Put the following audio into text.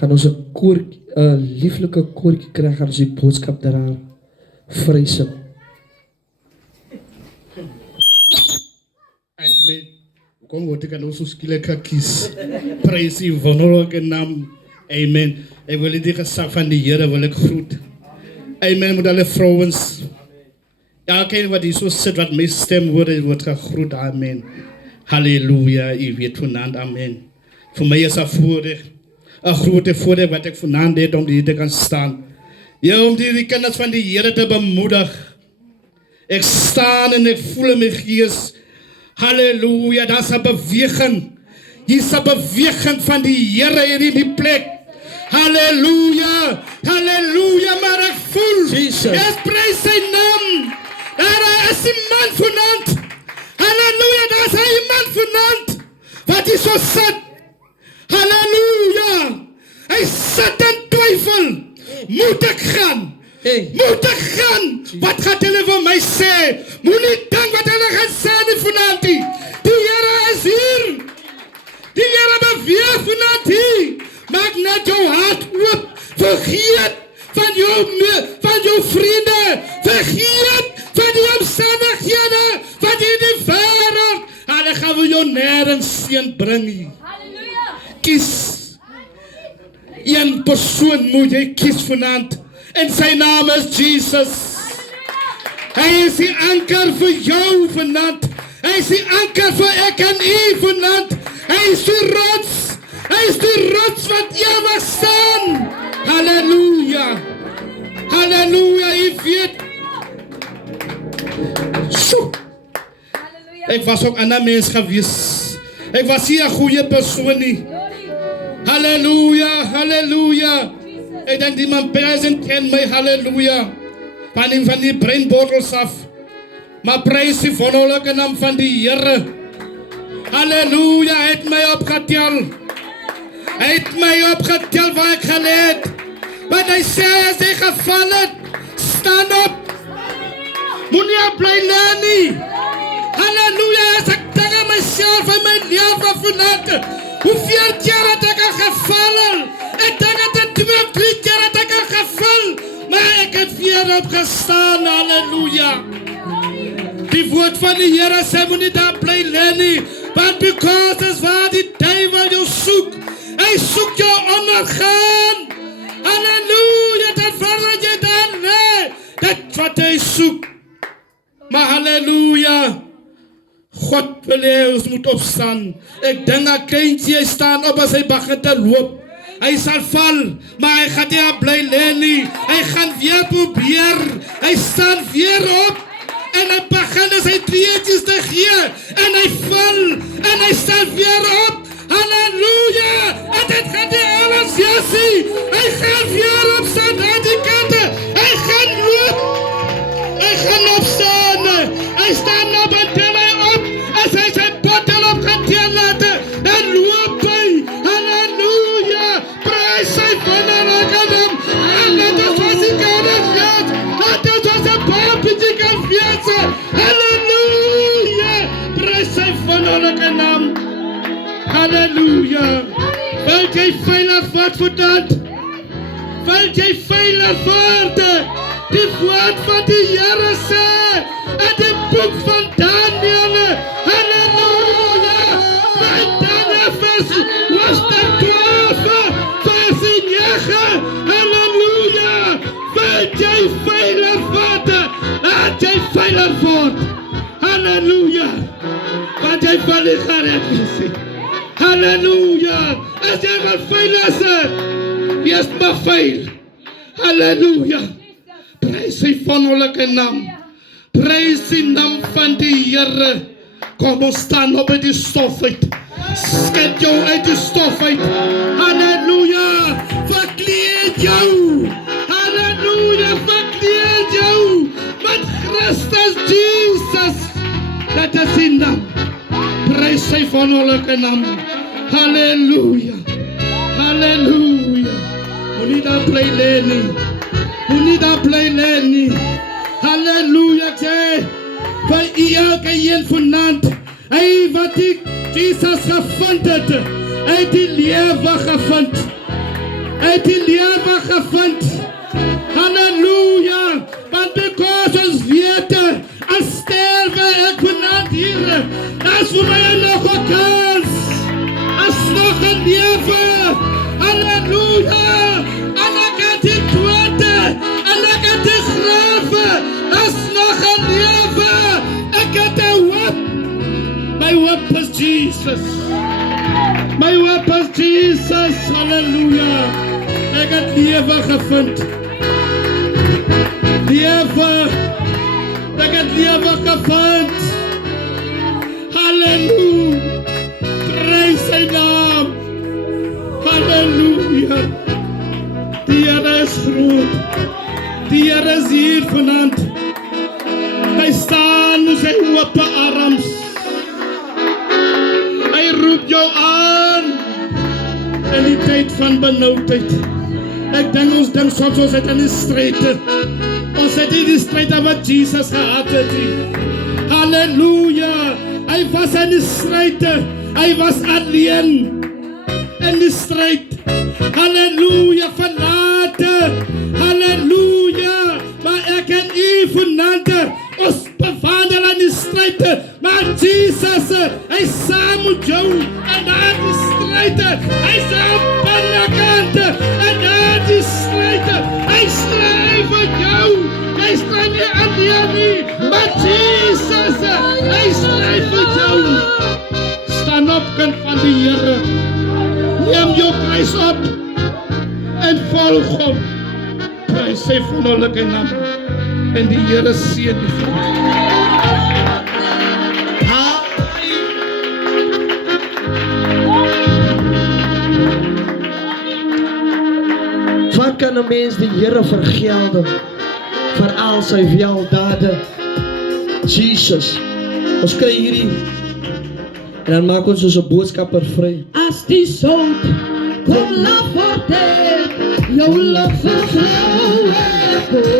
gaan ons 'n lieflike koortjie kry, gaan ons die boodskap daar vrysing. Amen. Kom wat ek nou so skielik kies. Prys die wonderlike naam. Amen. Ek wil die gesag van die Here wil ek groet. Amen. Met alle vrouens. Elkeen wat hier so sit wat my stem hoor, word gegroet. Amen. Halleluja. U weet vanaand. Amen. Voor mij is dat voorrecht. Een grote voorrecht wat ik vanavond deed om hier te gaan staan. Ja, om die kennis van die Here te bemoedigen. Ik sta en ik voel mijn geest. Halleluja, dat is een beweging. Hier is een beweging van die Here hier in die plek. Halleluja, halleluja, maar ik voel. Ik prijs zijn naam. Daar is een man vanavond. Halleluja, daar is een man vanavond. Wat is zo zat? Halleluja. Hij zat in twijfel. Moet ik gaan? Moet ik gaan? Wat gaat hij van mij zeggen? Moet niet denken wat hij gaat zeggen vanavond. Die Here is hier. Die Here beweegt vanavond hier. Maak net jouw hart op. Vergeet van jouw vrienden. Vergeet van die omstandigheden. Van die wereld. En dan gaan we jou nergens zien brengen. Kies. Een persoon moet jy kies vanavond. En zijn naam is Jesus. Hij is die anker voor jou vanavond. Hij is die anker voor ik en u vanavond. Hij is die rots. Hij is die rots wat eeuwig staan. Halleluja. Halleluja. U weet. Zo. Ik was ook aan een mens geweest. Ik was hier een goede persoon niet. Halleluja, halleluja. Ik denk die man present kent mij, halleluja. Van die brainbottles af. Maar prijs die wonderlijke naam van die Here. Halleluja, hij heeft mij opgeteld. Hij heeft mij opgeteld waar ik geleerd. Want hij zei als hij gevallen, stand op. Moet niet blijven niet. Halleluja, als ik denk aan mezelf en mijn leven vanavond. Hoeveel keer had ik al gevallen? Ik denk dat het 2-3 keer had ik al gevallen. Maar ik heb weer opgestaan, halleluja. Die woord van de Here zei moet niet daar blijven nie. Want because is waar die duivel jou zoekt. Hij zoekt jou ondergaan. Halleluja, dat verder je dan nee. Dat wat hij zoekt. Maar halleluja. God wil hê ons moet opstaan. Ik denk dat kindje staan op als hij begint te lopen. Hij zal vallen, maar hij gaat niet blijven nie. Hij gaat weer proberen. Hij staat weer op. En hij begint zijn treetjes te geven. En hij valt. En hij staat weer op. Halleluja. En dit gaat niet alles zien. Hij gaat weer opstaan aan die kanten. Hij gaat lopen. Hij gaat opstaan. Hij staat op en tel hij op. En zij zijn bottel op gaat laten. En loop hij. Halleluja. Prijs zijn wonderlijke naam. En dat is wat ik aan het weet. En dat was een papetje kan vieren. Halleluja. Prijs zijn wonderlijke naam. Halleluja. Wilt jij veilig wordt voor dat? Wilt jij veilig worden? Die woord van die Here sê. En die boek van Daniel. Halleluja. Bij Daniel was de 12 vers 9. Halleluja. Wilt jij veilig worden? Laat jij veilig worden. Halleluja. Want jij veilig gered is. Halleluja. Als jij maar veilig is, wees maar veilig. Halleluja. Prijs die wonderlijke naam. Prijs die naam van die Here. Kom ons staan op uit die stof uit. Sket jou uit die stof uit. Halleluja. Verkleed jou. Halleluja. Verkleed jou. Met Christus Jesus. Dat is die naam. Prijs die wonderlijke naam. Halleluja. Halleluja. Moet niet daar blijven nie. Moet niet daar blijven nie. Halleluja. Ik zeg. Van elke een vanavond. Hij wat die Jesus gevonden het. Hij die leven gevonden. Hy het die lewe gevind. Halleluja. Want because ons weet, as sterwe ek vanaand hier, as vir my nog 'n kans, as nog 'n lewe. Halleluja. En ek het die dood, en ek het die grawe, as nog 'n lewe. Ek het 'n hoop. My hoop is Jesus. My hoop is Jesus. Halleluja. Ek het lewe gevind. Lewe. Ek het lewe gevind. Halleluja. Prys sy naam. Halleluja. Die Here is groot. Die Here is hier vanaand. Hy staan met sy oop arms. Hy roep jou aan in die tyd van benoudheid. Ek dink ons dink soms ons het in die strijd. Ons het in die strijd wat Jesus gehad het. Halleluja. Hy was in die strijd. Hy was alleen in die strijd. Halleluja. Verlaten. Halleluja. Maar ek en u vanaand ons bevandel in die strijd. Maar Jesus, hy saam met jou en daar die strijd. Hy saam binnekant en daar die strijd. Hy strijd vir jou. Hy strijd nie alleen nie. Maar Jesus, hy strijd vir jou. Staan op, kind van die Here. Neem jou kruis op en volg hom. Prys sy wonderlike naam. En die Here seën die vriend. Wat kan 'n mens die Here vergelde vir al sy weldade? Jesus. Ons kry hierdie en dan maak ons 'n boodskapper vry. As die sout kom laat vertel, jou liefde flow.